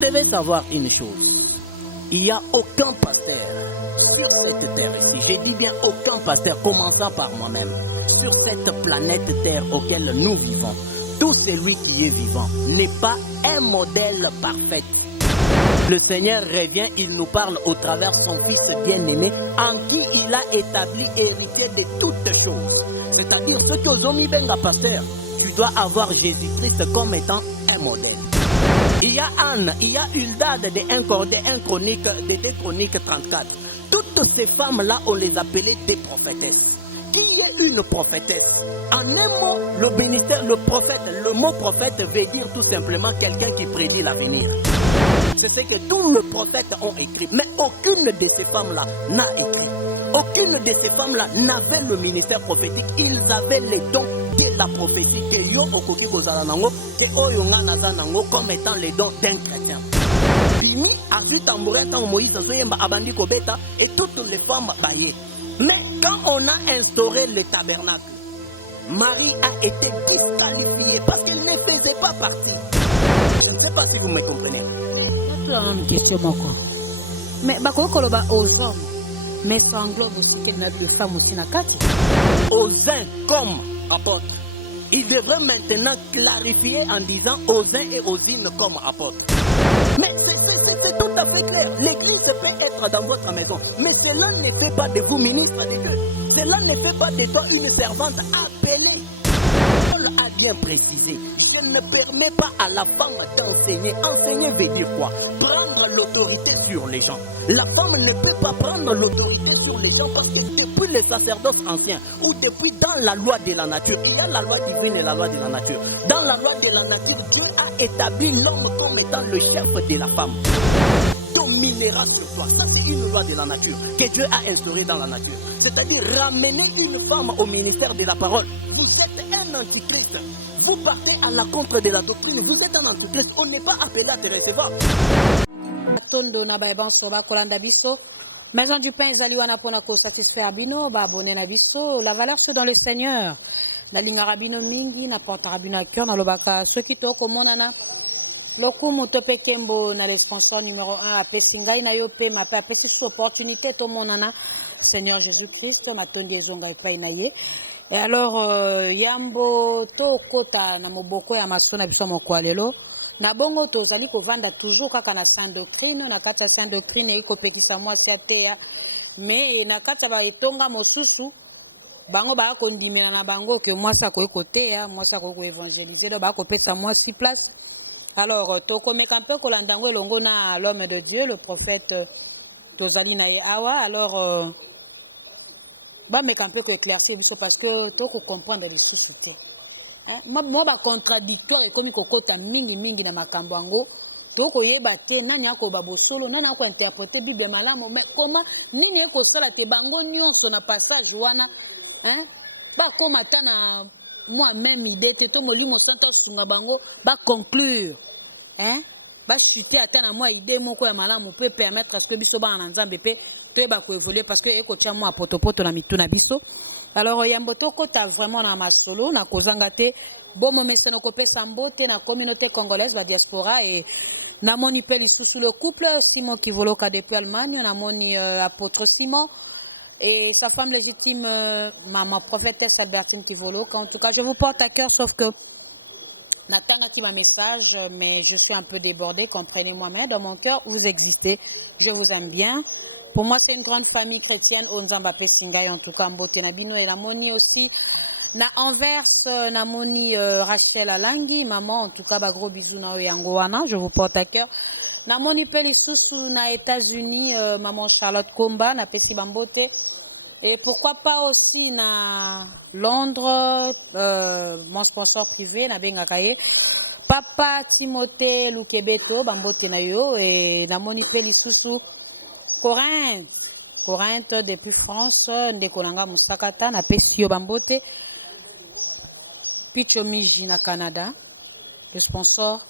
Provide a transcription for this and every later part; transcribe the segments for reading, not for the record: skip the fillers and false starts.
Vous devez savoir une chose. Il n'y a aucun pasteur sur cette terre ici. Je dis bien aucun pasteur, commençant par moi-même, sur cette planète terre auquel nous vivons. Tout celui qui est vivant n'est pas un modèle parfait. Le Seigneur revient, il nous parle au travers son Fils bien-aimé, en qui il a établi héritier de toutes choses. C'est-à-dire, ce que Zomi Benga pasteur, tu dois avoir Jésus-Christ comme étant un modèle. Il y a Anne, il y a Uldad de 2 Chroniques 34. Toutes ces femmes-là, on les appelait des prophétesses. Qui est une prophétesse? En un mot, le ministère, le prophète, le mot prophète veut dire tout simplement quelqu'un qui prédit l'avenir. C'est ce que tous les prophètes ont écrit. Mais aucune de ces femmes-là n'a écrit. Aucune de ces femmes-là n'avait le ministère prophétique. Ils avaient les dons de la prophétie. Que yo okoki kozala nango, que oyo nga naza nango comme étant les dons d'un chrétien. Bimi a vu tambourin tant Moïse Zoyemba abandi kobeta et toutes les femmes baillées. Mais quand on a instauré le tabernacle, Marie a été disqualifiée parce qu'elle ne faisait pas partie. Je ne sais pas si vous me comprenez. Une question encore. Mais bakokoloba aux hommes, mais ça englobe aussi qu'il y a de femmes aussi na kati. Aux uns comme apôtres. Il devrait maintenant clarifier en disant aux uns et aux unes comme apôtres. Mais c'est tout à fait clair. L'église peut être dans votre maison. Mais cela ne fait pas de vous ministre de Dieu. Cela ne fait pas de toi une servante appelée. Paul a bien précisé. Je ne permets pas à la femme d'enseigner. Enseigner veut dire quoi? Prendre l'autorité sur les gens. La femme ne peut pas prendre l'autorité sur les gens parce que depuis le sacerdoce ancien ou depuis dans la loi de la nature, il y a la loi divine et la loi de la nature. Dans la loi de la nature, Dieu a établi l'homme comme étant le chef de la femme. Dominera sur toi. Ça, c'est une loi de la nature que Dieu a instaurée dans la nature. C'est-à-dire ramener une femme au ministère de la parole. Vous êtes un antichrist. Vous partez à la contre de la doctrine. Vous êtes un antichrist. On n'est pas appelé à se recevoir. Maison du pain, Zaliwana Ponako satisfaire Bino, abonné na biso, la valeur sur dans le Seigneur. Na linga rabino mingi, na porta rabino cœur, na lobaka, ceux qui toko monana. Lokumu tope kembo na le sponsor numéro 1 à Pessingai na yope ma pa petite opportunité to monana Seigneur Jésus-Christ ma tondi ezonga epai na ye. Et alors yambo to kota na moboko ya masona biso mokwalelo na bongo tozali kovanda toujours kaka na sainte doctrine na kata sainte doctrine eko pekisa mwasi ateya mais na kata ba etonga mosusu bango ba kondimela na bango que mwasi akoyeko teya mwasi akoyeko évangéliser do ba kopesa mwasi place. Alors, tokomeka un peu kolandango elongo na l'homme de Dieu, le prophète Tozali na Awa. Alors, ba meka un peu ko éclaircir biso parce que toko comprendre les sous-soutés. Hein? Moi ba contradictoire et comme kokota mingi na makambo ango. Toko yeba te nani ako ba bosolo, nani ako interpréter Bible malamu, mais comment nini eko sala te bango nyonso na passage wana, hein? Ba koma tana moi-même idée te to molimo santo sunga bango ba conclure. Hein? Ba chuter atana moi idée moko ya malamu peut permettre à ce que biso ba na nzambe pe to ba ko évoluer parce que eko tia moi potopoto na mituna biso. Alors yamboto kota vraiment na masolo na kozanga te bomo meseno ko pesa mbote na communauté congolaise la diaspora et na moni pe sous le couple Simon Kivoloka depuis Allemagne na moni apôtre Simon et sa femme légitime maman prophétesse Albertine Kivoloka. En tout cas, je vous porte à cœur sauf que n'attends pas ma message, mais je suis un peu débordée, comprenez-moi, mais dans mon cœur, vous existez, je vous aime bien. Pour moi, c'est une grande famille chrétienne, Onzamba Pestingai, en tout cas, Mbote Nabino et la Moni aussi. Na Anvers, na Moni Rachel Alangi, maman, en tout cas, bah, gros bisous na Yangoana, je vous porte à cœur. Na Moni Pelisusu, na États-Unis, maman Charlotte Komba, na Pessi Bambote. Et pourquoi pas aussi na Londres, mon sponsor privé, na Bengakaye, Papa Timothée Lukebeto, Bambote na yo, et na Moni Pelisusu, Corinthe depuis France, Ndekolanga Mustakata, na Pesio Bambote, Pichomiji na Canada, le sponsor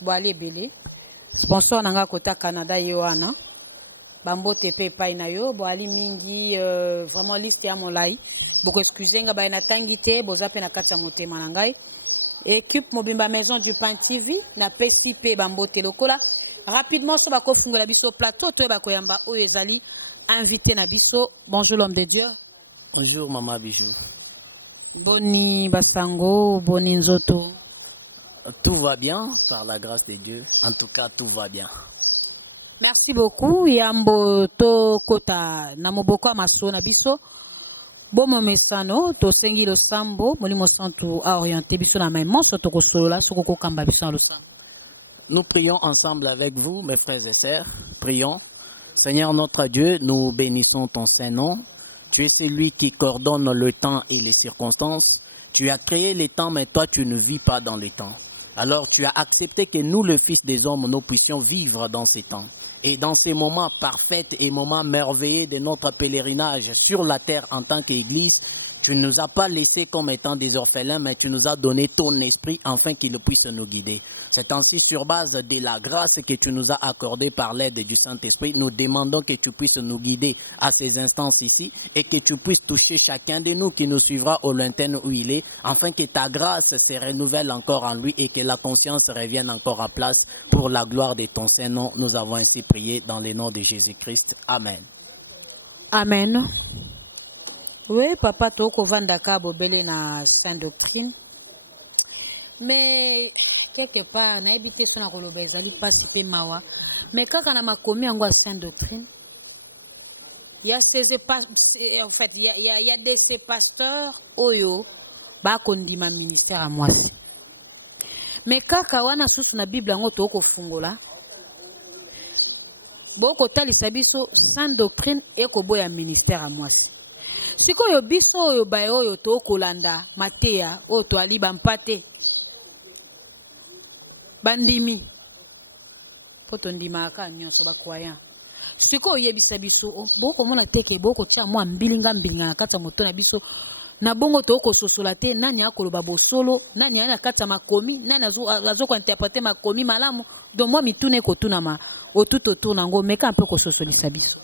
Boale Bele, sponsor nanga kota Canada Yohana. Bambote pe pai na yo boali mingi vraiment liste ya molai boko excusez nga ba na tangite boza pe na kati ya motema na ngai équipe mobimba maison du pain TV na PCP Bambote lokola Rapidement, so bako fungola biso plateau, to bako yamba oyo ezali invité na biso. Bonjour l'homme de Dieu. Bonjour Maman Bijou. Boni basango, boni nzoto. Tout va bien par la grâce de Dieu. En tout cas, tout va bien. Merci beaucoup. Yambo to kota na moboko amaso na biso. Bomo mesano to sengi lo sambo molimo santu a orienté biso na main so to ko solola so ko kamba biso lo sambo. Nous prions ensemble avec vous, mes frères et sœurs. Prions. Seigneur notre Dieu, nous bénissons ton Saint-Nom. Tu es celui qui coordonne le temps et les circonstances. Tu as créé les temps, mais toi, tu ne vis pas dans les temps. Alors, tu as accepté que nous, le Fils des hommes, nous puissions vivre dans ces temps. Et dans ces moments parfaits et moments merveilleux de notre pèlerinage sur la terre en tant qu'Église, tu ne nous as pas laissés comme étant des orphelins, mais tu nous as donné ton esprit afin qu'il puisse nous guider. C'est ainsi sur base de la grâce que tu nous as accordée par l'aide du Saint-Esprit, nous demandons que tu puisses nous guider à ces instances ici et que tu puisses toucher chacun de nous qui nous suivra au lointain où il est, afin que ta grâce se renouvelle encore en lui et que la conscience revienne encore à place pour la gloire de ton Saint-Nom. Nous avons ainsi prié dans le nom de Jésus-Christ. Amen. Amen. Oui, papa toko vandaka bobele na sainte doctrine. Mais quelque part na ebité sona koloba ezali pasi pe mawa. Mais kaka na makomi yango sainte doctrine. Il y a en fait il y a des ces pasteurs oyo ba kondima ministère à mwasi. Mais kaka wana susu na Bible yango toko fungola. Boko talisa biso sainte doctrine eko boya ministère à mwasi. Sikoyo biso oyo baye oyo to kolanda mateya oyo to ali bampate bandimi poto ndimaka nyonso bakwaya sikoyo yebisa biso boko mona teke boko tia mwa mbilinga na kata moto na biso na bongo to kososola te nani akoloba bosolo nani ana kata makomi nani azo ko interpréter makomi malamu do moi mitune ko tunama otuto tunango meka mpe kososolisa biso.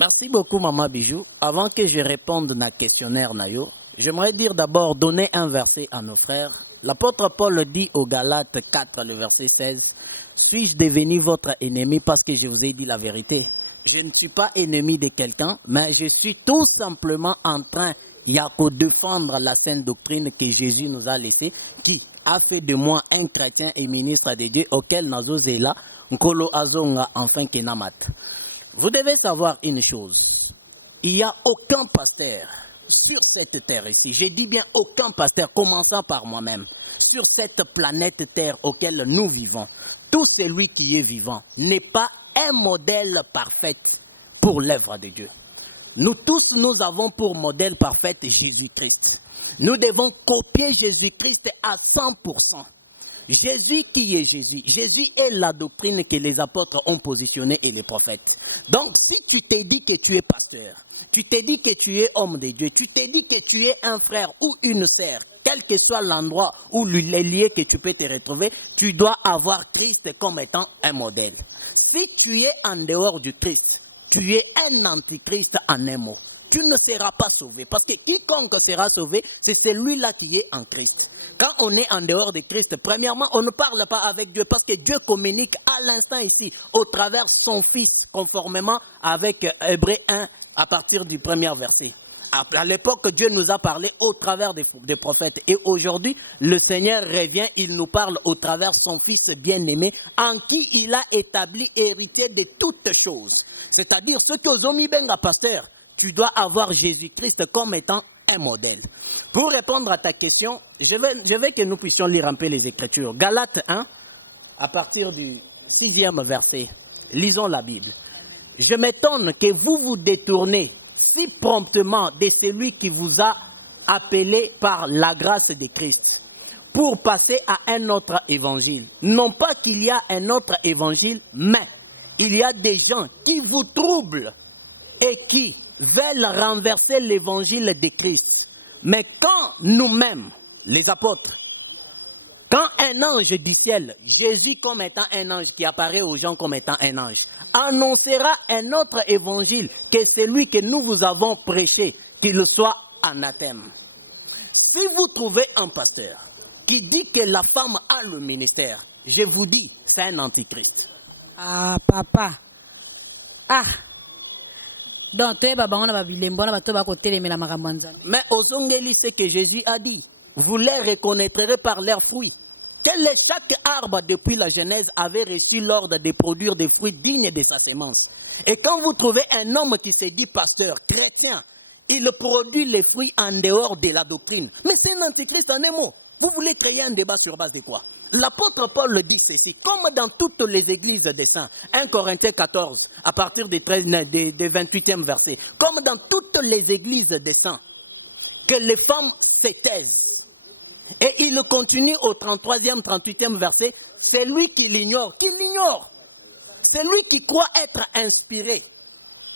Merci beaucoup, Maman Bijou. Avant que je réponde à la questionnaire Nayo, j'aimerais dire d'abord donner un verset à nos frères. L'apôtre Paul dit au Galates 4, le verset 16, « Suis-je devenu votre ennemi parce que je vous ai dit la vérité? Je ne suis pas ennemi de quelqu'un, mais je suis tout simplement en train de défendre la sainte doctrine que Jésus nous a laissée, qui a fait de moi un chrétien et ministre de Dieu auquel Nazo Zela, Nkolo Azonga, enfin Kenamat. » Vous devez savoir une chose, il n'y a aucun pasteur sur cette terre ici, je dis bien aucun pasteur, commençant par moi-même, sur cette planète terre auquel nous vivons, tout celui qui est vivant n'est pas un modèle parfait pour l'œuvre de Dieu. Nous tous, nous avons pour modèle parfait Jésus-Christ. Nous devons copier Jésus-Christ à 100%. Jésus qui est Jésus? Jésus est la doctrine que les apôtres ont positionnée et les prophètes. Donc si tu t'es dit que tu es pasteur, tu t'es dit que tu es homme de Dieu, tu t'es dit que tu es un frère ou une sœur, quel que soit l'endroit où les lieux que tu peux te retrouver, tu dois avoir Christ comme étant un modèle. Si tu es en dehors du Christ, tu es un antichrist en un mot. Tu ne seras pas sauvé. Parce que quiconque sera sauvé, c'est celui-là qui est en Christ. Quand on est en dehors de Christ, premièrement, on ne parle pas avec Dieu parce que Dieu communique à l'instant ici, au travers son Fils, conformément avec Hébreux 1, à partir du premier verset. À l'époque, Dieu nous a parlé au travers des prophètes. Et aujourd'hui, le Seigneur revient, il nous parle au travers son Fils bien-aimé, en qui il a établi héritier de toutes choses. C'est-à-dire, ceux qui ont mis benga pasteur, tu dois avoir Jésus-Christ comme étant un modèle. Pour répondre à ta question, je veux que nous puissions lire un peu les Écritures. Galates 1, à partir du 6e verset. Lisons la Bible. Je m'étonne que vous vous détournez si promptement de celui qui vous a appelé par la grâce de Christ pour passer à un autre évangile. Non pas qu'il y a un autre évangile, mais il y a des gens qui vous troublent et qui veulent renverser l'évangile de Christ. Mais quand nous-mêmes, les apôtres, quand un ange du ciel, Jésus comme étant un ange qui apparaît aux gens comme étant un ange, annoncera un autre évangile que celui que nous vous avons prêché, qu'il soit anathème. Si vous trouvez un pasteur qui dit que la femme a le ministère, je vous dis, c'est un antichrist. Ah, papa. Ah. Donc, tu es babon, on va vilembo, on va te côté les mélamarabandans. Mais Ozongeli, c'est que Jésus a dit, vous les reconnaîtrez par leurs fruits. Chaque arbre depuis la Genèse avait reçu l'ordre de produire des fruits dignes de sa sémence. Et quand vous trouvez un homme qui se dit pasteur, chrétien, il produit les fruits en dehors de la doctrine. Mais c'est un antichrist en un mot. Vous voulez créer un débat sur base de quoi? L'apôtre Paul le dit ceci, comme dans toutes les églises des saints, 1 Corinthiens 14, à partir du 28e verset, comme dans toutes les églises des saints, que les femmes se taisent. Et il continue au 33e, 38e verset, c'est lui qui l'ignore. Qui l'ignore? C'est lui qui croit être inspiré,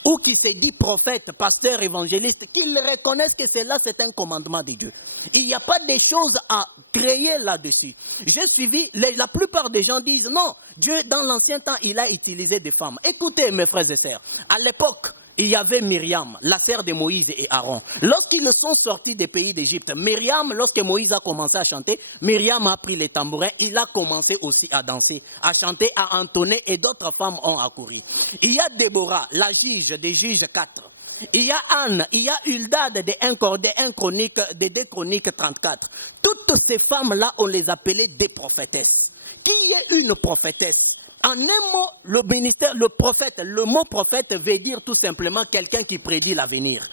ou qui se dit prophète, pasteur, évangéliste, qu'il reconnaisse que cela c'est un commandement de Dieu. Il n'y a pas de choses à créer là-dessus. J'ai suivi, la plupart des gens disent non, Dieu dans l'ancien temps il a utilisé des femmes. Écoutez mes frères et sœurs, à l'époque, il y avait Myriam, la sœur de Moïse et Aaron. Lorsqu'ils sont sortis des pays d'Égypte, Myriam, lorsque Moïse a commencé à chanter, Myriam a pris les tambourins, il a commencé aussi à danser, à chanter, à entonner et d'autres femmes ont accouru. Il y a Déborah, la juge des juges 4. Il y a Anne, il y a Uldad de 2 Chroniques 34. Toutes ces femmes-là, on les appelait des prophétesses. Qui est une prophétesse? En un mot, le mot prophète veut dire tout simplement quelqu'un qui prédit l'avenir.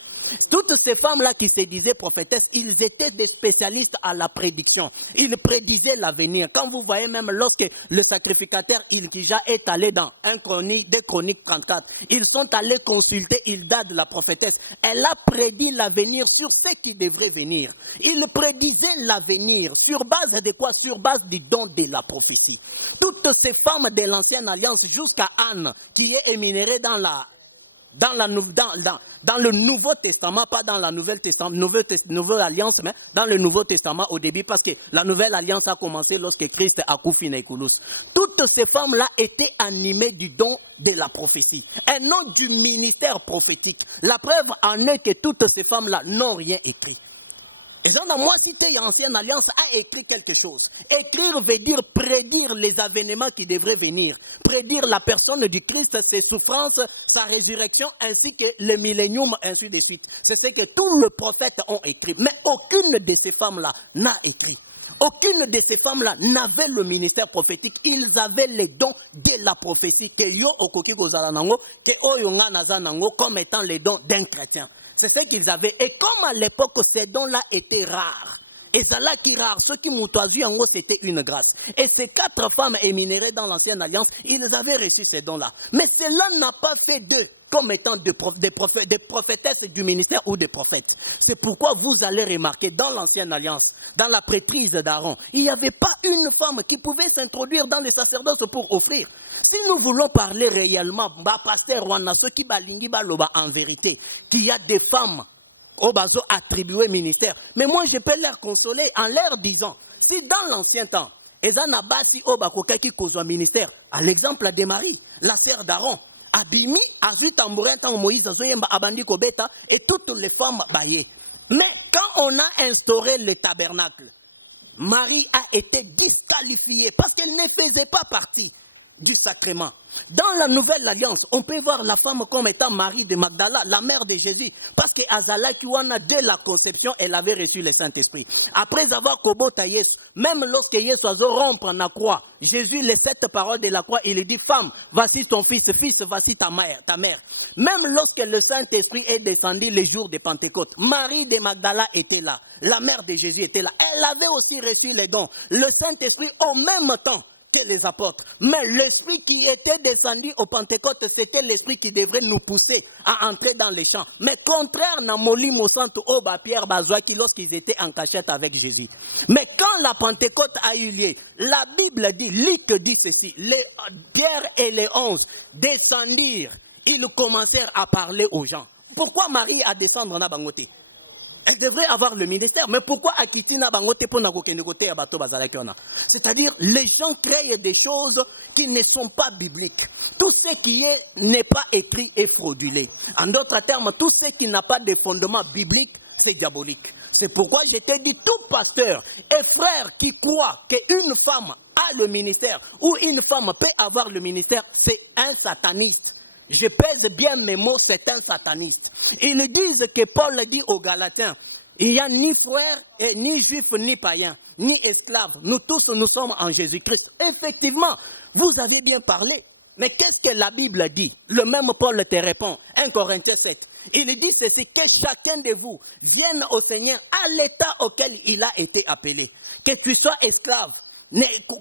Toutes ces femmes-là qui se disaient prophétesses, ils étaient des spécialistes à la prédiction. Ils prédisaient l'avenir. Quand vous voyez même lorsque le sacrificateur Ilkija est allé dans 2 Chroniques 34, ils sont allés consulter Hilda de la prophétesse. Elle a prédit l'avenir sur ce qui devrait venir. Il prédisait l'avenir sur base de quoi? Sur base du don de la prophétie. Toutes ces femmes de l'ancienne alliance jusqu'à Anne qui est éminérée dans le Nouveau Testament, pas dans la Nouvelle Alliance, mais dans le Nouveau Testament au début, parce que la Nouvelle Alliance a commencé lorsque Christ a couffé Nicolas. Toutes ces femmes-là étaient animées du don de la prophétie, et non du ministère prophétique. La preuve en est que toutes ces femmes-là n'ont rien écrit. Et dans la moitié de l'ancienne alliance a écrit quelque chose. Écrire veut dire prédire les événements qui devraient venir. Prédire la personne du Christ, ses souffrances, sa résurrection, ainsi que le millénium, ainsi de suite. C'est ce que tous les prophètes ont écrit. Mais aucune de ces femmes-là n'a écrit. Aucune de ces femmes-là n'avait le ministère prophétique. Ils avaient les dons de la prophétie. Que yo okoki kozala nango, que oyonga naza nango, comme étant les dons d'un chrétien. C'est ce qu'ils avaient. Et comme à l'époque, ces dons-là étaient rares. Et ça là qui rare, ceux qui m'outoisu en haut, c'était une grâce. Et ces 4 femmes éminérées dans l'ancienne alliance, ils avaient reçu ces dons-là. Mais cela n'a pas fait d'eux comme étant des prophétesses du ministère ou des prophètes. C'est pourquoi vous allez remarquer dans l'ancienne alliance, dans la prêtrise d'Aaron, il n'y avait pas une femme qui pouvait s'introduire dans le sacerdoce pour offrir. Si nous voulons parler réellement, pasteur Rwanda, ceux qui balingi baloba en vérité, qu'il y a des femmes au bazo attribué ministère. Mais moi, je peux leur consoler en leur disant, si dans l'ancien temps, Ezanabasi Obakoka qui cause un ministère, à l'exemple de Marie, la sœur d'Aaron, Abimi a vu tambourin tant Moïse Zoyemba Abandi Kobeta et toutes les femmes baillées. Mais quand on a instauré le tabernacle, Marie a été disqualifiée parce qu'elle ne faisait pas partie du sacrement. Dans la nouvelle alliance, on peut voir la femme comme étant Marie de Magdala, la mère de Jésus, parce que Azala Kiwana, dès la conception, elle avait reçu le Saint-Esprit. Après avoir kobota Yesu, même lorsque Yesu a rompre la croix, Jésus, les 7 paroles de la croix, il dit, femme, voici ton fils, fils, voici ta mère. Même lorsque le Saint-Esprit est descendu les jours de Pentecôte, Marie de Magdala était là, la mère de Jésus était là. Elle avait aussi reçu les dons. Le Saint-Esprit, au même temps que les apôtres. Mais l'esprit qui était descendu au Pentecôte, c'était l'esprit qui devrait nous pousser à entrer dans les champs. Mais contraire à Moli Mosanto Oba Pierre Bazouaki lorsqu'ils étaient en cachette avec Jésus. Mais quand la Pentecôte a eu lieu, la Bible dit, Luc dit ceci, Pierre et les 11 descendirent, ils commencèrent à parler aux gens. Pourquoi Marie a descendu en Bangoté? Elle devrait avoir le ministère, mais pourquoi Akitina Bangote pour Nagokenegote à Bato Bazalakiona? C'est-à-dire, les gens créent des choses qui ne sont pas bibliques. Tout ce qui n'est pas écrit est fraudulé. En d'autres termes, tout ce qui n'a pas de fondement biblique, c'est diabolique. C'est pourquoi je t'ai dit, tout pasteur et frère qui croit qu'une femme a le ministère, ou une femme peut avoir le ministère, c'est un sataniste. Je pèse bien mes mots, c'est un sataniste. Ils disent que Paul dit aux Galatiens, il n'y a ni frère, ni juif, ni païen, ni esclave. Nous tous, nous sommes en Jésus-Christ. Effectivement, vous avez bien parlé. Mais qu'est-ce que la Bible dit? Le même Paul te répond, 1 Corinthiens 7. Il dit ceci, que chacun de vous vienne au Seigneur à l'état auquel il a été appelé. Que tu sois esclave.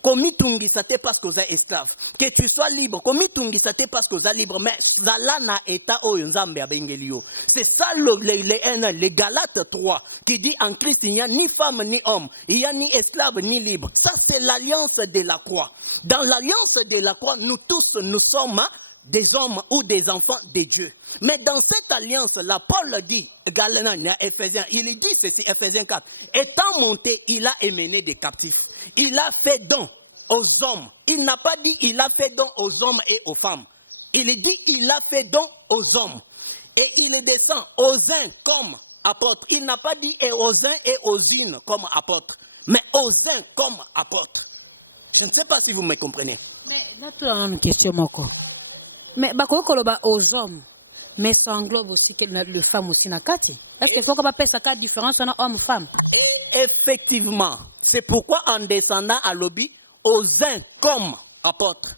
Komitungisa parce que vous êtes esclave. Que tu sois libre. Komitungisa parce que vous êtes libre. Mais zala na état oyonzambe abengelio. C'est ça les Galates 3 qui dit en Christ il n'y a ni femme ni homme. Il n'y a ni esclave ni libre. Ça c'est l'alliance de la croix. Dans l'alliance de la croix, nous tous nous sommes des hommes ou des enfants de Dieu. Mais dans cette alliance-là, Paul dit, Éphésiens, il dit ceci, Éphésiens 4, étant monté, il a émené des captifs. Il a fait don aux hommes. Il n'a pas dit il a fait don aux hommes et aux femmes. Il dit il a fait don aux hommes. Et il descend aux uns comme apôtres. Il n'a pas dit et aux uns et aux unes comme apôtres, mais aux uns comme apôtres. Je ne sais pas si vous me comprenez. Mais là, tu as une question, Moko. Mais aux hommes, mais ça englobe aussi les femmes aussi nakati. Est-ce qu'il faut qu'on appelle ça une différence entre homme-femme? Effectivement, c'est pourquoi en descendant à l'objet aux uns comme apôtres,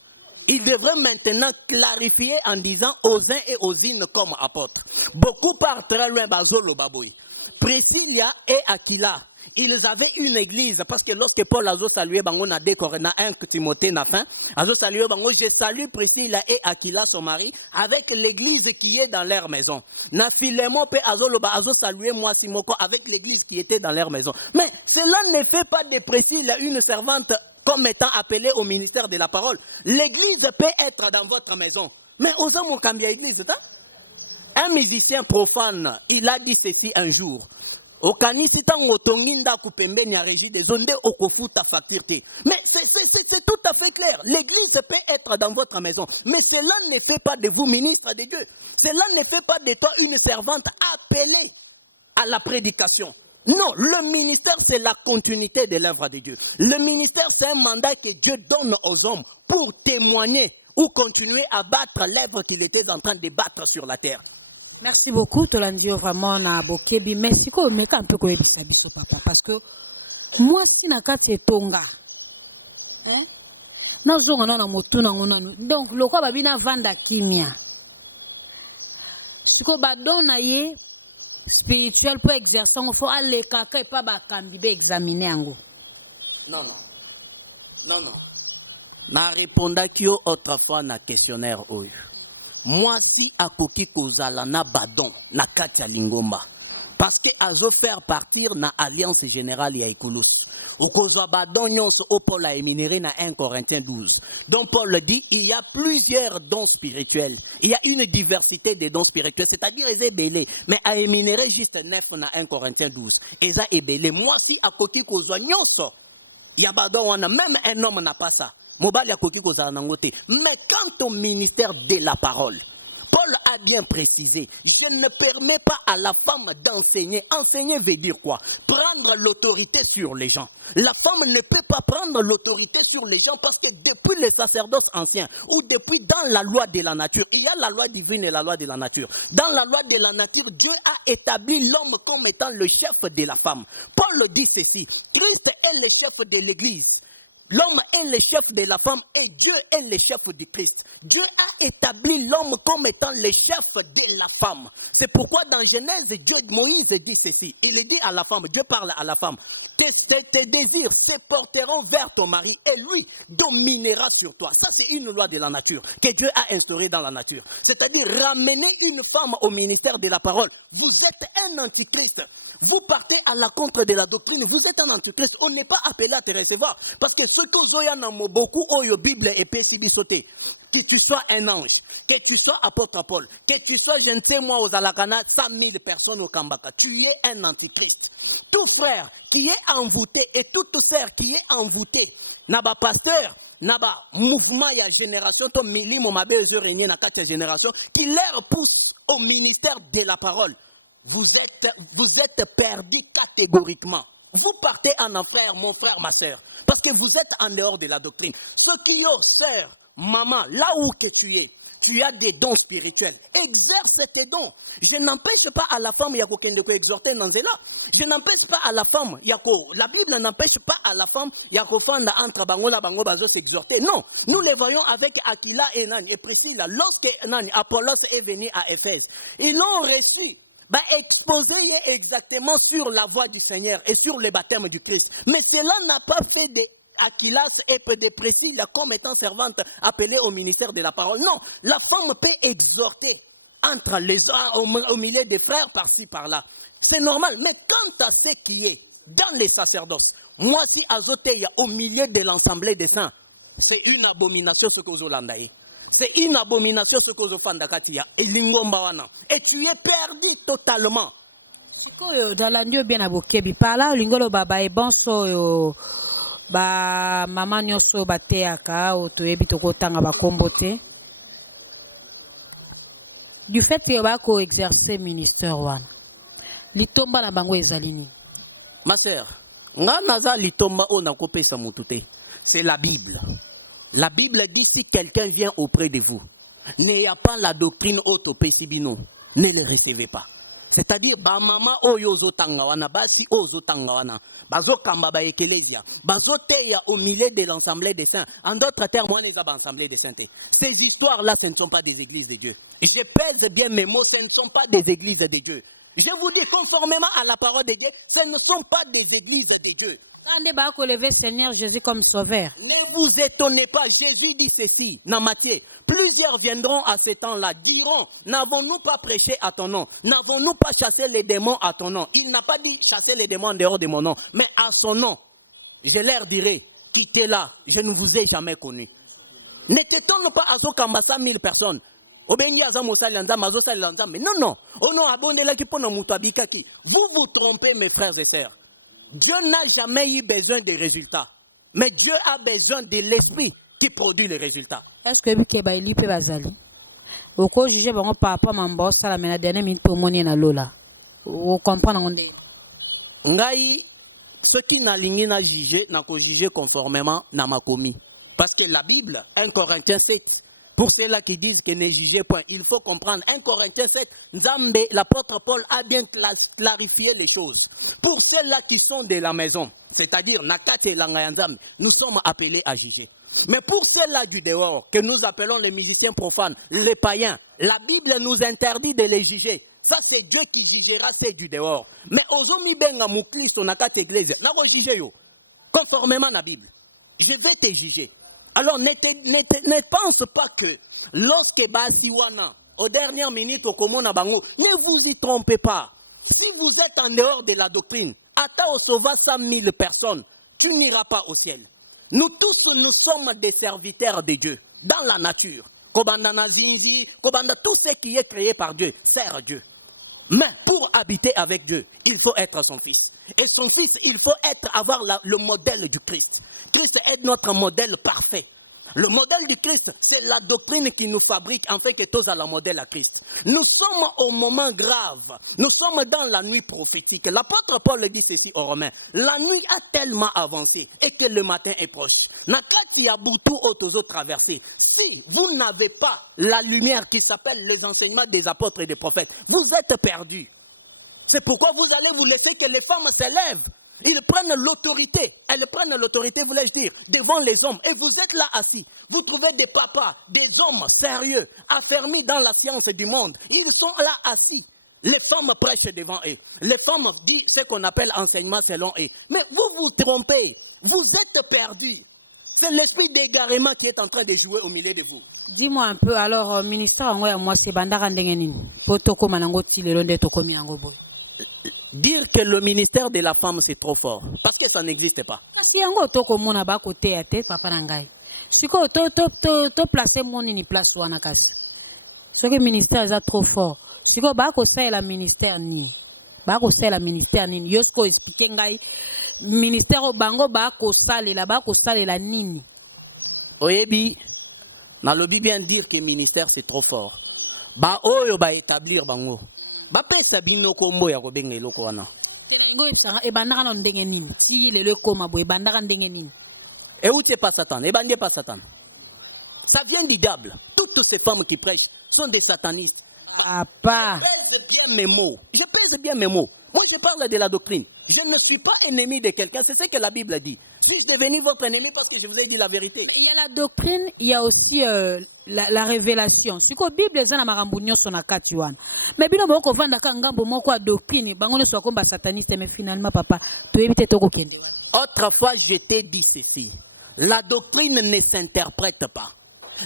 il devrait maintenant clarifier en disant aux uns et aux unes comme apôtres. Beaucoup partent très loin bazolo baboui. Priscilla et Aquila, ils avaient une église parce que lorsque Paul a salué bango na décoré na 1 Timothée na fin, a salué bango, je salue Priscilla et Aquila son mari avec l'église qui est dans leur maison. Na Philémon pe azoloba azo salué moi Simoko avec l'église qui était dans leur maison. Mais cela ne fait pas de Priscilla une servante comme étant appelée au ministère de la parole. L'église peut être dans votre maison. Mais aux hommes cambia église, hein? Un musicien profane, il a dit ceci un jour. Au kanisita ngotonginda kupembeni a régie des ondes okofuta facturité. Mais c'est tout à fait clair. L'église peut être dans votre maison. Mais cela ne fait pas de vous ministre de Dieu. Cela ne fait pas de toi une servante appelée à la prédication. Non, le ministère c'est la continuité de l'œuvre de Dieu. Le ministère c'est un mandat que Dieu donne aux hommes pour témoigner ou continuer à battre l'œuvre qu'il était en train de battre sur la terre. Merci beaucoup, Tolandio, vraiment, na bokebi. Merci ko meka un peu ko ebisabiso papa, parce que moi si na kati etonga, hein, na zonga na motu na ngona, donc loko babina vanda kimia. Siko badona ye spirituel pour exercer, il faut aller kaka et pas bakambi be examiner ango. Non. Na répondaki yo autrefois na questionnaire oyo. Moi si akoki kozala na badon na kati ya lingomba parce que azo faire partir na alliance générale ya Ikulus. Okozwa badon nyonso o Paul a énuméré na 1 Corinthiens 12. Donc Paul dit il y a plusieurs dons spirituels. Il y a une diversité de dons spirituels, c'est-à-dire les ébélés, mais a énuméré juste 9 na 1 Corinthiens 12. Eza ébélé. Moi si akoki kozwa nyonso ya badon wana, même un homme n'a pas ça. Mais quant au ministère de la parole, Paul a bien précisé, je ne permets pas à la femme d'enseigner. Enseigner veut dire quoi? Prendre l'autorité sur les gens. La femme ne peut pas prendre l'autorité sur les gens parce que depuis le sacerdoce ancien ou depuis dans la loi de la nature, il y a la loi divine et la loi de la nature. Dans la loi de la nature, Dieu a établi l'homme comme étant le chef de la femme. Paul dit ceci, Christ est le chef de l'Église. L'homme est le chef de la femme et Dieu est le chef du Christ. Dieu a établi l'homme comme étant le chef de la femme. C'est pourquoi dans Genèse, Moïse dit ceci. Il dit à la femme, Dieu parle à la femme, tes désirs se porteront vers ton mari et lui dominera sur toi. Ça c'est une loi de la nature que Dieu a instaurée dans la nature. C'est-à-dire ramener une femme au ministère de la parole. Vous êtes un antichrist. Vous partez à la contre de la doctrine, vous êtes un antichrist. On n'est pas appelé à te recevoir. Parce que ce que vous avez beaucoup, la Bible et sauté. Que tu sois un ange, que tu sois apôtre Paul, que tu sois, je ne sais moi, aux Alakana, 100 000 personnes au Kambaka, tu es un antichrist. Tout frère qui est envoûté et toute sœur qui est envoûtée, naba pasteur, naba mouvement ya génération, ton milimo mabe régner na 4 générations, qui leur pousse au ministère de la parole. Vous êtes perdus catégoriquement. Vous partez en enfer, mon frère, ma soeur. Parce lorsque vous êtes en dehors de la doctrine, ce qui est sœur, maman, là où que tu as des dons spirituels. Exerce tes dons. Je n'empêche pas à la femme de exhorter dans cela. Je n'empêche pas à la femme, la Bible n'empêche pas à la femme entre bangola bango bazo s'exhorter. Non, nous les voyons avec Aquila et Priscille. Lorsque Apollos est venu à Éphèse, ils l'ont reçu. Exposé exactement sur la voie du Seigneur et sur le baptême du Christ. Mais cela n'a pas fait d'Aquilas et de Priscille comme étant servante appelée au ministère de la parole. Non, la femme peut exhorter entre au milieu des frères par-ci par-là. C'est normal. Mais quant à ce qui est dans les sacerdoces, moi si azoteya au milieu de l'assemblée des saints, c'est une abomination ce que vous avez. C'est une abomination ce que vous fandakatia et lingombawana. Et tu es perdu totalement. Dans la nuit bien abokebi par là lingolo baba et bon so ba mama nyoso bateaka otoyebi tokotanga bakombote. Du fait que ba ko exercer ministère wana. Litomba na bango ezalini. Ma sœur, nga naza litomba ona kopesa mutute. C'est la Bible. La Bible dit si quelqu'un vient auprès de vous, n'ayez pas la doctrine autopésibino, ne le recevez pas. C'est-à-dire, ba mama oyozo tangawana, basi ozo tangawana, bazo kamba ba ekelezia, bazo teya au milieu de l'assemblée des saints. En d'autres termes, on est à l'assemblée des saints. Ces histoires-là, ce ne sont pas des églises de Dieu. Je pèse bien mes mots, ce ne sont pas des églises de Dieu. Je vous dis, conformément à la parole de Dieu, ce ne sont pas des églises de Dieu. Lever Seigneur Jésus comme sauveur. Ne vous étonnez pas, Jésus dit ceci dans Matthieu. Plusieurs viendront à ce temps-là, diront, n'avons-nous pas prêché à ton nom? N'avons-nous pas chassé les démons à ton nom? Il n'a pas dit chasser les démons en dehors de mon nom, mais à son nom. Je leur dirai, quittez-la, je ne vous ai jamais connu. Ne t'étonne pas à ce qu'en 100 000 personnes. Mais non. Vous vous trompez, mes frères et sœurs. Dieu n'a jamais eu besoin de résultats. Mais Dieu a besoin de l'esprit qui produit les résultats. Est-ce que vous avez dit bazali? Vous jugez par rapport à mon boss, la dernière minute pour monnaie na lola. Vous comprenez? Ngai, ce qui n'a ligné n'a jugé, n'a pas jugé conformément n'a ma commis. Parce que la Bible, 1 Corinthiens 7, pour ceux-là qui disent que ne jugez point, il faut comprendre. 1 Corinthiens 7, Nzambe, l'apôtre Paul a bien clarifié les choses. Pour ceux-là qui sont de la maison, c'est-à-dire Nakate et Langayanzam, nous sommes appelés à juger. Mais pour ceux-là du dehors, que nous appelons les musiciens profanes, les païens, la Bible nous interdit de les juger. Ça, c'est Dieu qui jugera, c'est du dehors. Mais Ozomi Benga Mouklisto Nakate Église, n'a pas jugé yo. Conformément à la Bible, je vais te juger. Alors ne pense pas que lorsque Basiwana, aux dernières minutes, au Komona Bango, ne vous y trompez pas. Si vous êtes en dehors de la doctrine, Ata Osova 100 000 personnes, tu n'iras pas au ciel. Nous tous, nous sommes des serviteurs de Dieu, dans la nature. Kobanda Nazinzi, Kobanda, tout ce qui est créé par Dieu, sert Dieu. Mais pour habiter avec Dieu, il faut être son fils. Et son fils, il faut avoir le modèle du Christ. Christ est notre modèle parfait. Le modèle du Christ, c'est la doctrine qui nous fabrique en fait que tous à la modèle à Christ. Nous sommes au moment grave. Nous sommes dans la nuit prophétique. L'apôtre Paul dit ceci aux Romains. La nuit a tellement avancé et que le matin est proche. Nakati a boutou autozo traversé. Si vous n'avez pas la lumière qui s'appelle les enseignements des apôtres et des prophètes, vous êtes perdus. C'est pourquoi vous allez vous laisser que les femmes s'élèvent. Ils prennent l'autorité, elles prennent l'autorité, voulais-je dire, devant les hommes. Et vous êtes là assis. Vous trouvez des papas, des hommes sérieux, affermis dans la science du monde. Ils sont là assis. Les femmes prêchent devant eux. Les femmes disent ce qu'on appelle enseignement selon eux. Mais vous vous trompez. Vous êtes perdus. C'est l'esprit d'égarement qui est en train de jouer au milieu de vous. Dis-moi un peu, alors, ministère, moi, c'est Bandara Ndengenin. Potoko Manangoti, le Londe Tokomi Angobo. Dire que le ministère de la femme c'est trop fort parce que ça n'existe pas. Si yango toko mona ba côté à tête papa nangai. Siko to placer mon ni place wana kasi. Ce que ministère est trop fort. Siko ba ko ça la ministère ni. Ba ko ça la ministère ni. Yosko expliquer ngai ministère o bango ba ko salela nini. Oyebi na lobi bien dire que ministère c'est trop fort. Ba oyo ba établir bango. Bapesa bino kombo ya kobenga eloko wana. Ngo esanga e bandaka na ndenge nini? Si le koma boye bandaka ndenge nini? Et où t'es pas Satan? Et ben, pas Satan. Ça vient du diable. Toutes ces femmes qui prêchent sont des satanistes. Papa. Je pèse bien mes mots. Je pèse bien mes mots. Moi, je parle de la doctrine. Je ne suis pas ennemi de quelqu'un. C'est ce que la Bible dit. Suis-je devenu votre ennemi parce que je vous ai dit la vérité? Il y a la doctrine, il y a aussi la révélation. Si la Bible est dans la Bible, c'est dans mais bien bon qu'on vend ngambo moko a doctrine, bango ne soit comme sataniste mais finalement papa, tu évites to kokende. Autrefois, je t'ai dit ceci. La doctrine ne s'interprète pas.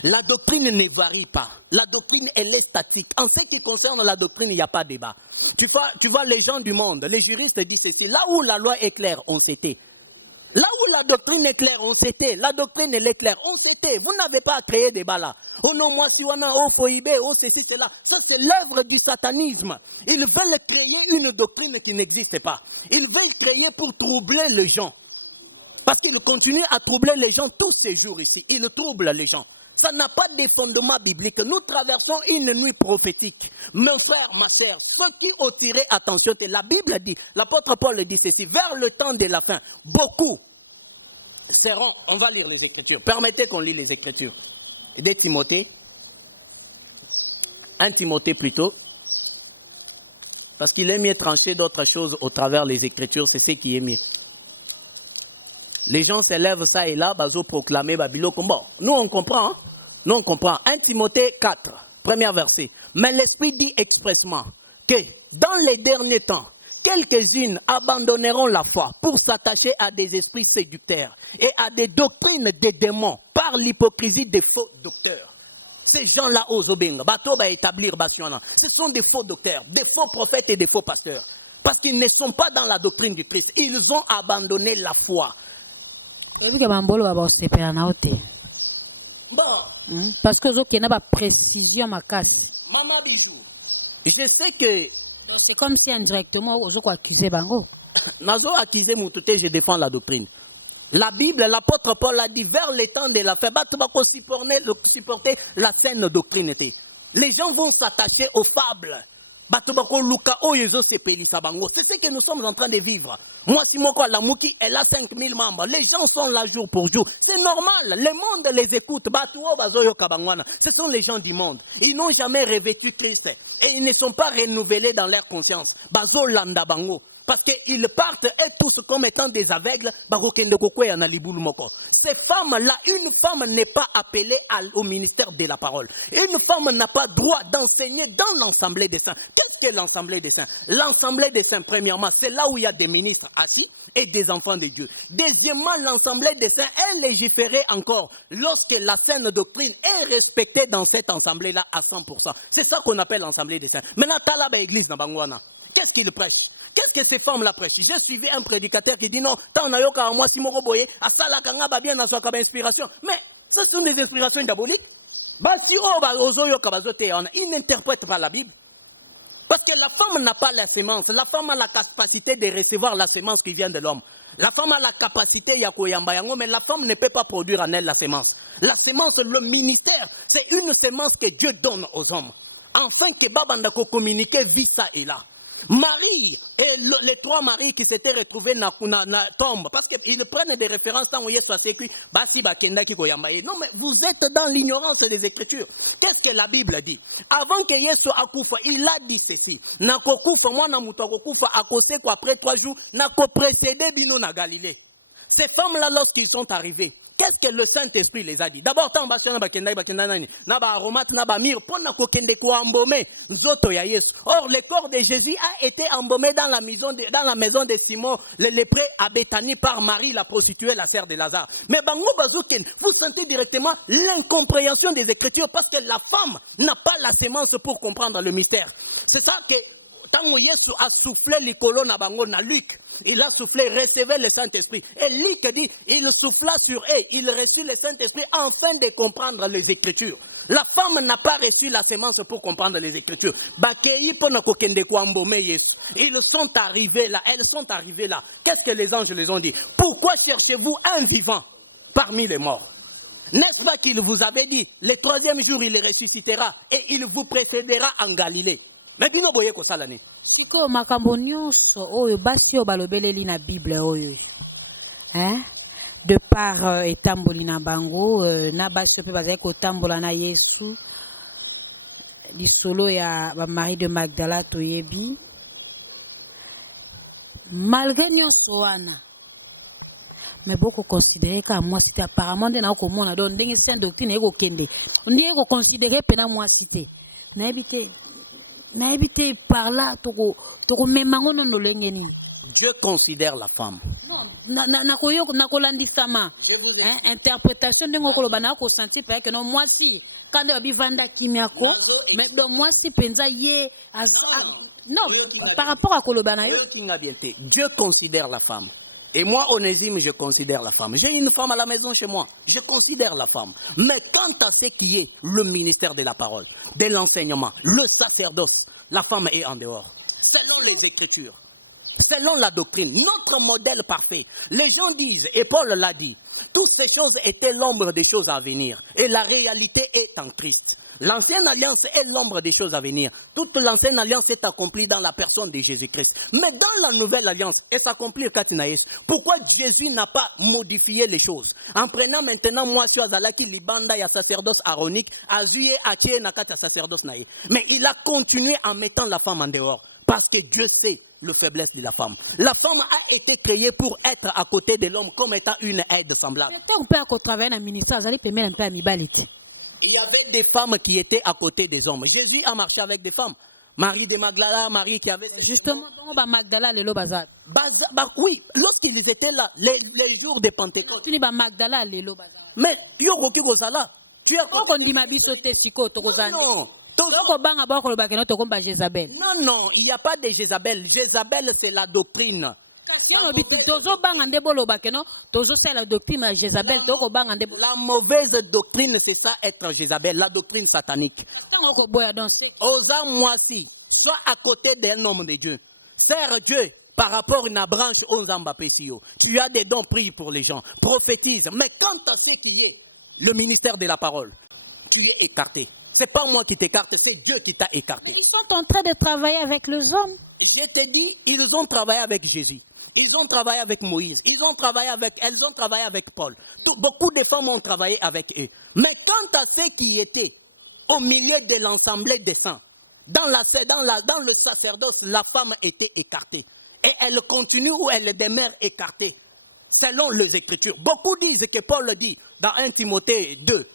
La doctrine ne varie pas. La doctrine, elle est statique. En ce qui concerne la doctrine, il n'y a pas de débat. Tu vois les gens du monde, les juristes disent ceci. Là où la loi est claire, on s'était. Là où la doctrine est claire, on s'était. La doctrine, elle est claire, on s'était. Vous n'avez pas à créer des débat là. Oh non, moi, si on a, oh, Foïbé, oh, ceci, cela. Ça, c'est l'œuvre du satanisme. Ils veulent créer une doctrine qui n'existe pas. Ils veulent créer pour troubler les gens. Parce qu'ils continuent à troubler les gens tous ces jours ici. Ils troublent les gens. Ça n'a pas de fondement biblique. Nous traversons une nuit prophétique. Mon frère, ma sœur, ceux qui ont tiré attention, la Bible dit, l'apôtre Paul dit ceci, vers le temps de la fin, beaucoup seront, on va lire les Écritures. Permettez qu'on lit les Écritures. De Timothée, 1 Timothée plutôt, parce qu'il est mieux trancher d'autres choses au travers des Écritures, c'est ce qui est mieux. Les gens s'élèvent ça et là, bazo proclamer Babylone comme bon. Nous on comprend, hein? Nous on comprend. 1 Timothée 4, premier verset. Mais l'Esprit dit expressement que dans les derniers temps, quelques-unes abandonneront la foi pour s'attacher à des esprits séducteurs et à des doctrines des démons par l'hypocrisie des faux docteurs. Ces gens-là, Ozobenga, bateau va établir Basuana. Ce sont des faux docteurs, des faux prophètes et des faux pasteurs. Parce qu'ils ne sont pas dans la doctrine du Christ. Ils ont abandonné la foi. Parce que il n'y a pas précision ma casse. Maman bisou. Je sais que c'est comme si indirectement on accusé bango. Nazo accusé Moutouté, je défends la doctrine. La Bible, l'apôtre Paul a dit vers les temps de la fin, tu vas supporter la saine doctrine. Les gens vont s'attacher aux fables. C'est ce que nous sommes en train de vivre. Moi, si mon la Mouki, elle a 5000 membres. Les gens sont là jour pour jour. C'est normal. Le monde les écoute. Ce sont les gens du monde. Ils n'ont jamais revêtu Christ. Et ils ne sont pas renouvelés dans leur conscience. Parce qu'ils partent et tous comme étant des aveugles. Ces femmes-là, une femme n'est pas appelée au ministère de la parole. Une femme n'a pas droit d'enseigner dans l'Assemblée des saints. Qu'est-ce que l'Assemblée des saints? L'Assemblée des saints, premièrement, c'est là où il y a des ministres assis et des enfants de Dieu. Deuxièmement, l'Assemblée des saints est légiférée encore lorsque la saine doctrine est respectée dans cette Assemblée-là à 100%. C'est ça qu'on appelle l'Assemblée des saints. Maintenant, Talaba Église Nabangwana. Qu'est-ce qu'il prêche? Qu'est-ce que ces femmes-là prêchent? J'ai suivi un prédicateur qui dit non, tant nayoka moi si moro boye, à salakanga ba bien dans sa inspiration. Mais ce sont des inspirations diaboliques. Il n'interprète pas la Bible. Parce que la femme n'a pas la sémence. La femme a la capacité de recevoir la sémence qui vient de l'homme. La femme a la capacité, mais la femme ne peut pas produire en elle la sémence. La sémence, le ministère, c'est une sémence que Dieu donne aux hommes. Enfin que Babandako communiquer vit ça et là. Marie et les trois maris qui s'étaient retrouvés dans la tombe, parce qu'ils prennent des références dans non mais vous êtes dans l'ignorance des Écritures. Qu'est-ce que la Bible dit? Avant que Yesu akufa, il a dit ceci. Nakokufa mwana mutu akokufa akose ko après 3 jours nako précédé bino na Galilée. Ces femmes-là, lorsqu'ils sont arrivés, qu'est-ce que le Saint-Esprit les a dit? D'abord, or, le corps de Jésus a été embaumé dans la maison de Simon, le lépreux à Béthanie par Marie, la prostituée, la sœur de Lazare. Mais vous sentez directement l'incompréhension des Écritures parce que la femme n'a pas la sémence pour comprendre le mystère. C'est ça que quand Yesu a soufflé les colonnes à Bango, na Luc, il a soufflé, recevez le Saint-Esprit. Et Luc dit, il souffla sur eux, il reçut le Saint-Esprit afin de comprendre les Écritures. La femme n'a pas reçu la sémence pour comprendre les Écritures. Ils sont arrivés là, elles sont arrivées là. Qu'est-ce que les anges les ont dit? Pourquoi cherchez-vous un vivant parmi les morts? N'est-ce pas qu'il vous avait dit, le 3e jour il ressuscitera et il vous précédera en Galilée? Mais bino boye ko salane. Iko makambo nyonso oyo basi oyo balobeleli na Bible oyo. de par etamboli na bango na basi pe bazali kotambola na Yesu lisolo ya ba Marie de Magdala toyebi malgré nyonso wana mais beaucoup considérer que moi c'était apparemment de na ko mona donc ndenge sainte doctrine eko kende ndenge ko considérer pena moi cité na éviter par là toko memango no lolenge nini. Dieu considère la femme. Non, interprétation de ngokolo na ko sentir parce que non moi si quand de bivanda kimiako mais donc moi si penza ye non par rapport à kolobana yo Dieu considère la femme. Et moi, Onésime, je considère la femme. J'ai une femme à la maison chez moi. Je considère la femme. Mais quant à ce qui est le ministère de la parole, de l'enseignement, le sacerdoce, la femme est en dehors. Selon les Écritures, selon la doctrine, notre modèle parfait. Les gens disent, et Paul l'a dit, toutes ces choses étaient l'ombre des choses à venir. Et la réalité est en Christ. L'ancienne alliance est l'ombre des choses à venir. Toute l'ancienne alliance est accomplie dans la personne de Jésus-Christ. Mais dans la nouvelle alliance, elle s'accomplit au Katinaïs. Pourquoi Jésus n'a pas modifié les choses? En prenant maintenant moi sur Azalaki, Libanda, ya sacerdoce aronique, Azuye, Aché, Nakata, sacerdoce naïe. Mais il a continué en mettant la femme en dehors. Parce que Dieu sait la faiblesse de la femme. La femme a été créée pour être à côté de l'homme comme étant une aide semblable. On peut travailler dans le ministère, il y avait des femmes qui étaient à côté des hommes. Jésus a marché avec des femmes. Marie de Magdala, Marie qui avait... Justement, Magdala, le bazar. Oui, lorsqu'ils étaient là, les jours de Pentecôte. Tu dis Magdala, le bazar. Mais, Yogoki Gosala, tu as... Non. Non, il n'y a pas de Jézabel. Jézabel, c'est la doctrine. La mauvaise doctrine, c'est ça être Jézabel, la doctrine satanique. Osa moisi, sois à côté d'un homme de Dieu. Sers Dieu par rapport à une branche Onzamba Pesio. Tu as des dons, prie pour les gens, prophétise. Mais quant à ce qui est le ministère de la parole, tu es écarté. C'est pas moi qui t'écarte, c'est Dieu qui t'a écarté. Ils sont en train de travailler avec les hommes. Je te dis, ils ont travaillé avec Jésus. Ils ont travaillé avec Moïse, elles ont travaillé avec Paul. Beaucoup de femmes ont travaillé avec eux. Mais quant à ceux qui étaient au milieu de l'assemblée des saints, dans le sacerdoce, la femme était écartée. Et elle continue ou elle demeure écartée, selon les Écritures. Beaucoup disent que Paul dit dans 1 Timothée 2,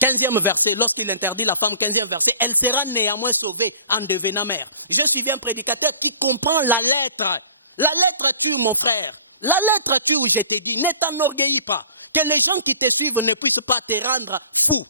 15e verset, lorsqu'il interdit la femme, 15e verset, elle sera néanmoins sauvée en devenant mère. Je suis un prédicateur qui comprend la lettre. La lettre tue, mon frère. La lettre tue, où je t'ai dit, ne t'enorgueillis pas. Que les gens qui te suivent ne puissent pas te rendre fou.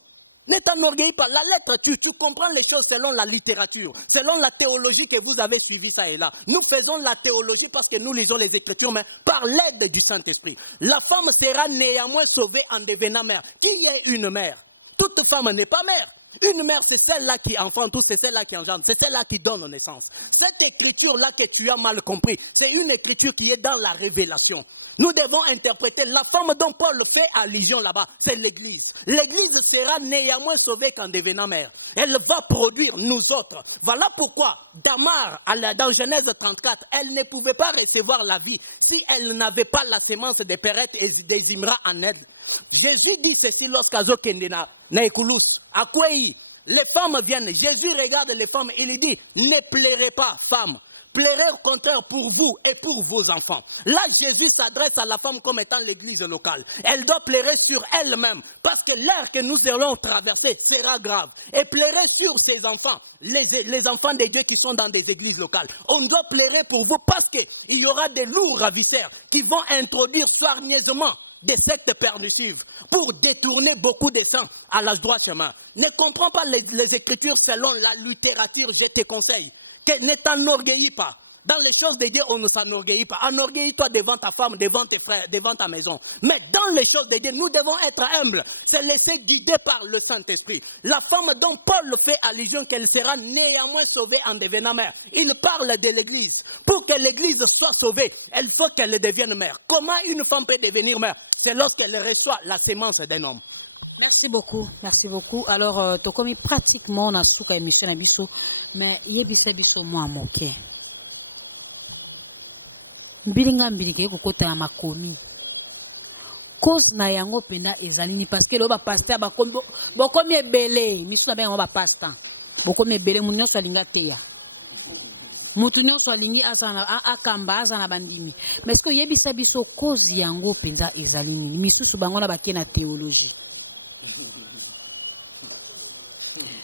Ne t'enorgueillis pas. La lettre tue. Tu comprends les choses selon la littérature, selon la théologie que vous avez suivie ça et là. Nous faisons la théologie parce que nous lisons les Écritures, mais par l'aide du Saint-Esprit. La femme sera néanmoins sauvée en devenant mère. Qui est une mère? Toute femme n'est pas mère. Une mère, c'est celle-là qui enfante, ou c'est celle-là qui engendre, c'est celle-là qui donne naissance. Cette écriture-là que tu as mal compris, c'est une écriture qui est dans la révélation. Nous devons interpréter la femme dont Paul fait allusion là-bas, c'est l'Église. L'Église sera néanmoins sauvée qu'en devenant mère. Elle va produire nous autres. Voilà pourquoi Damar, dans Genèse 34, elle ne pouvait pas recevoir la vie si elle n'avait pas la sémence des Péret et des Imra en elle. Jésus dit ceci lorsqu'Azo Kendena, Naïkoulous. À quoi les femmes viennent, Jésus regarde les femmes et il dit, ne pleurez pas, femmes, pleurez au contraire pour vous et pour vos enfants. Là, Jésus s'adresse à la femme comme étant l'église locale. Elle doit pleurer sur elle-même parce que l'ère que nous allons traverser sera grave. Et pleurer sur ses enfants, les enfants de Dieu qui sont dans des églises locales. On doit pleurer pour vous parce qu'il y aura des lourds ravisseurs qui vont introduire soigneusement des sectes pernicives pour détourner beaucoup de sang à la droit chemin. Ne comprends pas les Écritures selon la littérature, je te conseille. Que ne t'enorgueillis pas. Dans les choses de Dieu, on ne s'enorgueillit pas. Enorgueillis-toi devant ta femme, devant tes frères, devant ta maison. Mais dans les choses de Dieu, nous devons être humbles. Se laisser guider par le Saint-Esprit. La femme dont Paul fait allusion qu'elle sera néanmoins sauvée en devenant mère. Il parle de l'Église. Pour que l'Église soit sauvée, il faut qu'elle devienne mère. Comment une femme peut devenir mère? C'est lorsqu'elle reçoit la sémence d'un homme. Merci beaucoup, merci beaucoup. Alors, tu as commis pratiquement dans cette émission, mais il y a moi moqué. Mbilinga mbilike kokota ya makomi. cause na yango penda ezalini parce que le ba pasteur ba komi ebele misu na bango ba pasteur bokomi ebele munyo nyonso alinga teya mutu nyonso alingi azana akamba azana bandimi mais est-ce que yebisa biso cause yango penda ezalini misusu bango na bakie na théologie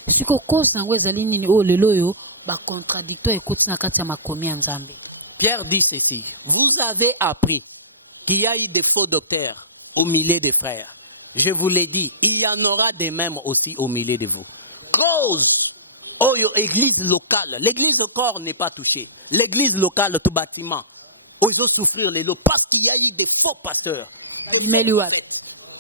siko cause nango ezalini o lelo yo ba contradictoire ekoti na kati ya makomi ya Nzambe. Pierre dit ceci, vous avez appris qu'il y a eu des faux docteurs au milieu des frères. Je vous l'ai dit, il y en aura des mêmes aussi au milieu de vous. Cause, oh, église locale, l'église corps n'est pas touchée. L'église locale, tout bâtiment, oh, ils ont souffrir les lots parce qu'il y a eu des faux pasteurs.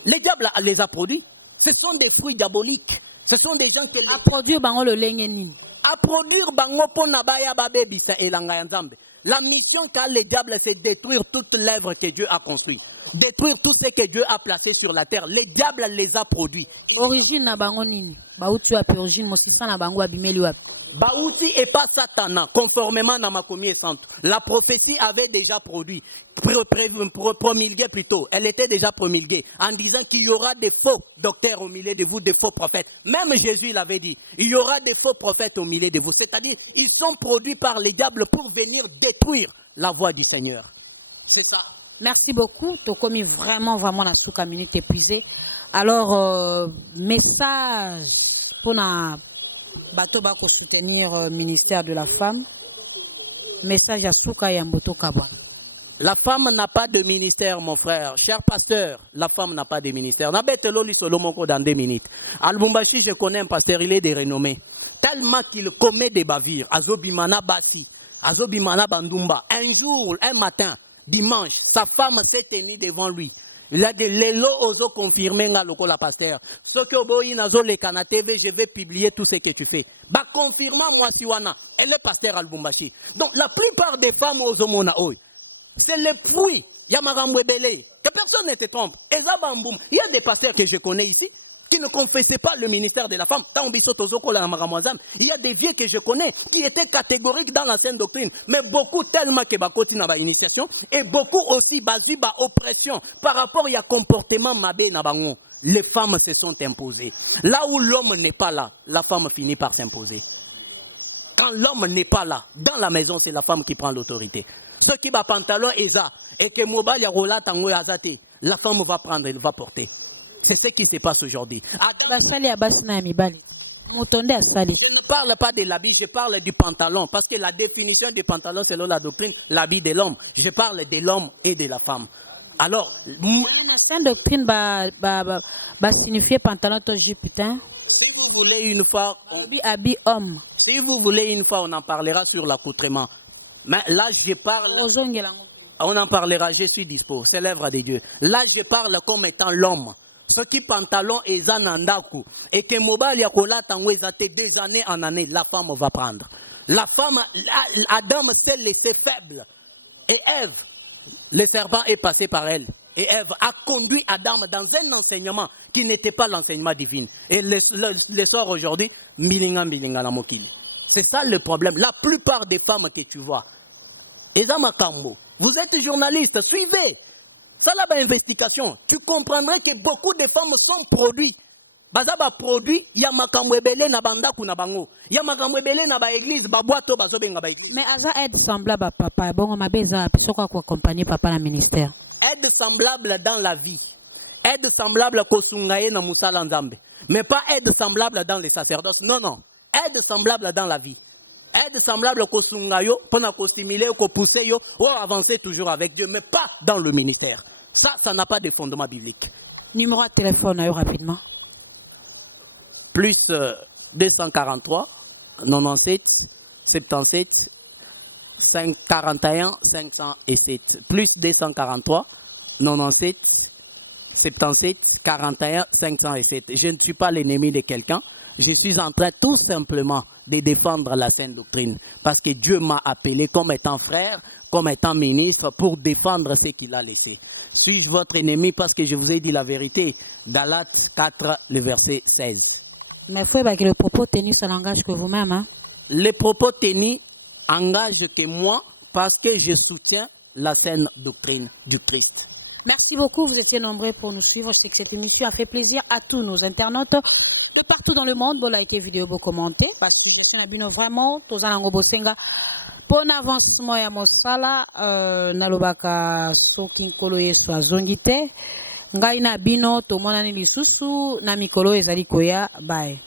Les diables les a produits. Ce sont des fruits diaboliques. Ce sont des gens qui... A produire bango le lengenini. À produire bango pona baya babebisa elanga ya Nzambe. La mission qu'a le diable, c'est détruire toute l'œuvre que Dieu a construite. Détruire tout ce que Dieu a placé sur la terre. Les diables les a produits. Origine na bango nini? Bauti wapi origine mosisa na bango abimeli wapi? Baouti et pas Satan, conformément à ma commune centre. La prophétie avait déjà produit, promulguée plutôt. Elle était déjà promulguée en disant qu'il y aura des faux docteurs au milieu de vous, des faux prophètes. Même Jésus l'avait dit, il y aura des faux prophètes au milieu de vous. C'est-à-dire, ils sont produits par les diables pour venir détruire la voie du Seigneur. C'est ça. Merci beaucoup. Tu as commis vraiment la souka minute épuisée. Alors, message pour la... Bato bako soutenir ministère de la femme. Message à Souka et Mboto Kabwa. La femme n'a pas de ministère, mon frère. Cher pasteur, la femme n'a pas de ministère. Nabetelo li solo moko dans 2 minutes. Al Lubumbashi, je connais un pasteur, il est de renommée. Tellement qu'il commet des bavures. Azobimana Basi, Azobimana Bandumba. Un jour, un matin, dimanche, sa femme s'est tenue devant lui. Il a dit, Lelo ozo confirmé nga loko la pasteur. Ce que oboyi nazo le kana TV, je vais publier tout ce que tu fais. Ba confirma moi siwana. Elle est pasteur à Lubumbashi. Donc la plupart des femmes ozo mona oy, c'est le fruit. Yamaramwe belé. Que personne ne te trompe. Eza bamboum. Il y a des pasteurs que je connais ici qui ne confessaient pas le ministère de la femme. Il y a des vieux que je connais qui étaient catégoriques dans l'ancienne doctrine, mais beaucoup tellement que bakoti na ba initiation et beaucoup aussi bazi ba oppression par rapport à comportement mabé na bango. Les femmes se sont imposées. Là où l'homme n'est pas là, la femme finit par s'imposer. Quand l'homme n'est pas là, dans la maison, c'est la femme qui prend l'autorité. Ce qui va pantalon eza et que mobile ya rola tango azate, la femme va prendre, elle va porter. C'est ce qui se passe aujourd'hui. Je ne parle pas de l'habit, je parle du pantalon. Parce que la définition du pantalon, selon la doctrine, l'habit de l'homme. Je parle de l'homme et de la femme. Alors, la doctrine va signifier pantalon to putain. Si vous voulez une fois, habit homme. Si vous voulez une fois, on en parlera sur l'accoutrement. Mais là, je parle. On en parlera, je suis dispo. C'est l'œuvre de Dieu. Là, je parle comme étant l'homme. Ce qui pantalon est zanandaku et que mobile yakola tango ezate des années en année, la femme va prendre. La femme, Adam s'est laissé faible. Et Ève, le serpent est passé par elle. Et Ève a conduit Adam dans un enseignement qui n'était pas l'enseignement divin. Et le sort aujourd'hui, milinga la mokili. C'est ça le problème. La plupart des femmes que tu vois, Ezama Kambo, vous êtes journaliste, suivez. Ça là, investigation, tu comprendrais que beaucoup de femmes sont produits. Bazaba produit, il y a makamwebele na bandaku na bango. Il y a makamwebele na ba église, ba boato bazobenga ba église. Mais aza aide semblable à papa, bon mabeza pisoko ko accompagner papa na ministère. Aide semblable dans la vie. Aide semblable ko sungaye na musala nzambe. Mais pas aide semblable dans les sacerdoces. Non non, aide semblable dans la vie. Aide semblable ko sungayo, pona ko stimuler, ko pousser yo, ou avancer toujours avec Dieu, mais pas dans le ministère. Ça n'a pas de fondement biblique. Numéro de téléphone, rapidement. Plus 243, 97, 77, 541, 507. Plus 243, 97, 77, 41, 507. Je ne suis pas l'ennemi de quelqu'un. Je suis en train tout simplement de défendre la sainte doctrine. Parce que Dieu m'a appelé comme étant frère, comme étant ministre, pour défendre ce qu'il a laissé. Suis-je votre ennemi parce que je vous ai dit la vérité? Galates 4, le verset 16. Mais il faut que le propos tenu, ça n'engage que vous-même. Hein? Les propos tenus engagent que moi parce que je soutiens la saine doctrine du Christ. Merci beaucoup, vous étiez nombreux pour nous suivre. Je sais que cette émission a fait plaisir à tous nos internautes de partout dans le monde. Bon like vidéo, bon commenter. Parce que suggestion abino vraiment, tozalango bosenga. Bon avancement ya mosala, nalobaka soki nkolo yesu azongi te. Ngai na bino tomonani lisusu na mikolo ezali koya. Bye.